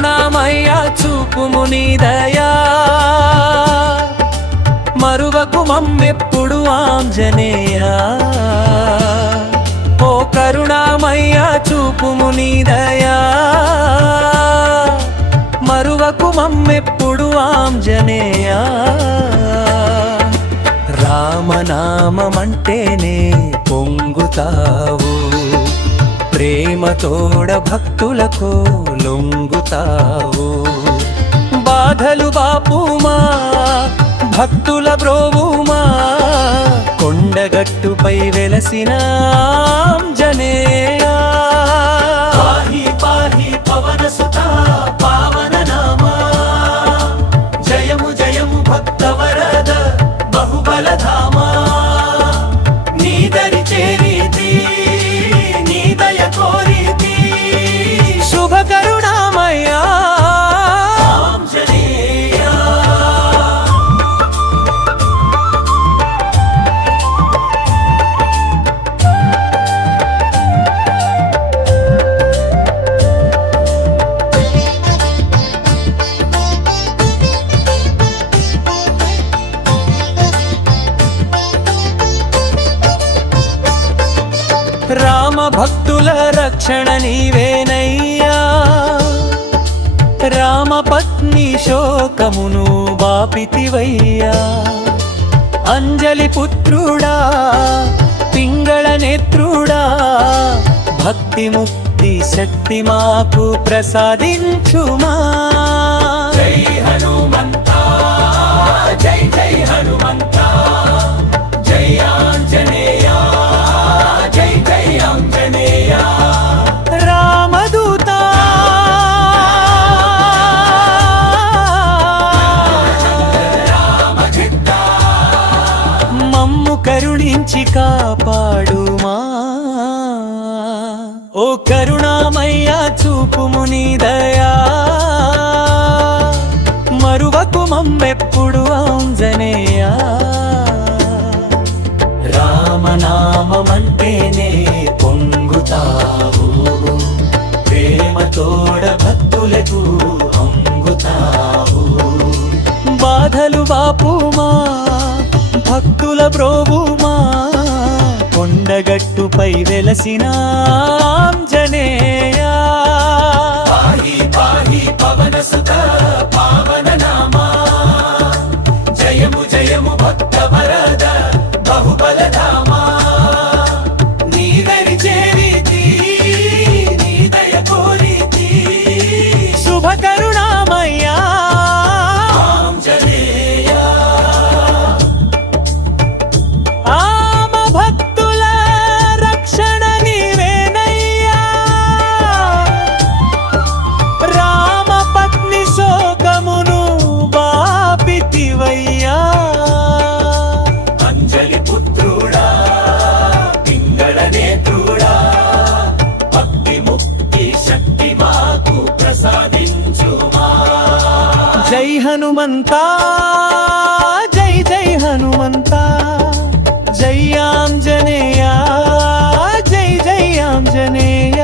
కరుణామయ్య చూపుము నీ దయా మరువకు మమ్మెప్పుడు ఆంజనేయ ఓ కరుణామయ్య చూపుము నీ దయా మరువకు మమ్మెప్పుడు ఆంజనేయ రామనామమంటేనే పొంగుతావు ప్రేమతోడ భక్తులకు లొంగుతావు బాధలు బాపుమా భక్తుల బ్రోవుమా కొండగట్టుపై వెలసిన ఆంజనేయ పాహి పాహి పవనసుత పావన నామా జయము జయము భక్తవరద బహుబలధామా నీదరి చేరీతి నీ దయ కోరీతి శుభ కరుణామయ్య ఆంజనేయ రామ భక్తుల రక్షణ నీవేనయ్యా రామ పత్ని శోకమును బాపితివయ్యా అంజలి పుత్రుడా పింగళ నేత్రుడా భక్తి ముక్తి శక్తి మాకు ప్రసాదించుమా జై హనుమంత జై జై హనుమంత జై ఆంజనేయ జై జై ఆంజనేయ రామదూత మమ్ము కరుణించి కాపాడుమా ఓ కరుణామయ్య చూపుము నీ దయా మరువకు మమ్మెప్పుడు ఆంజనేయ రామనామమంటేనే పొంగుతావు ప్రేమతోడ భక్తులకు హంగుతావు బాధలు బాపుమా భక్తుల బ్రోవుమా కొండగట్టుపై వెలసిన ఆంజనేయ పాహి పాహి పవనసుత పావన నామా జయము జయము భక్తవరద బహుబలధామా నీదరి చేరీతి నీ దయ కోరీతి శుభ కరుణామయ్య ఆంజనేయ ఆమ భక్తుల రక్షణ నీవేనయ్యా రామ పత్ని శోకమును బాపితివయ్యా అంజలి పుత్రుడా పింగళ నేత్రుడా భక్తి ముక్తి శక్తి మాకు ప్రసాదించుమా జై హనుమంత జై జై హనుమంత జై ఆంజనేయ జై జై ఆంజనేయ